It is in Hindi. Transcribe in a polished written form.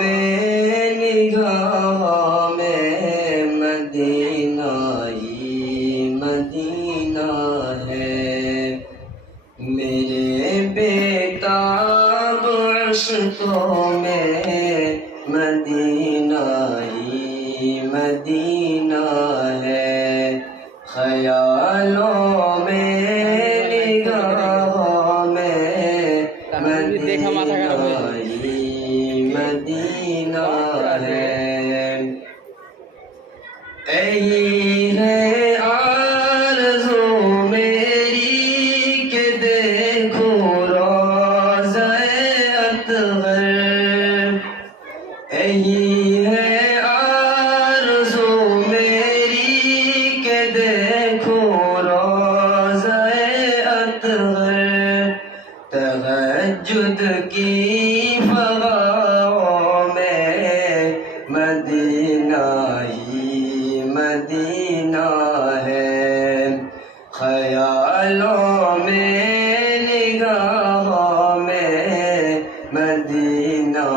में निगाहों में मदीना ही मदीना है। मेरे बेताब अश्कों में मदीना ही मदीना है। ख्यालों में निगाहों में मदीना ही मदीना है। यही है आरज़ू मेरी कि देखूं रोज़े अतहर। यही है आरज़ू मेरी कि देखूं रोज़े अतहर। तहज्जुद की फ़ग़ाओं में मदीना ही मदीना है। ख़यालों में निगाहों में मदीना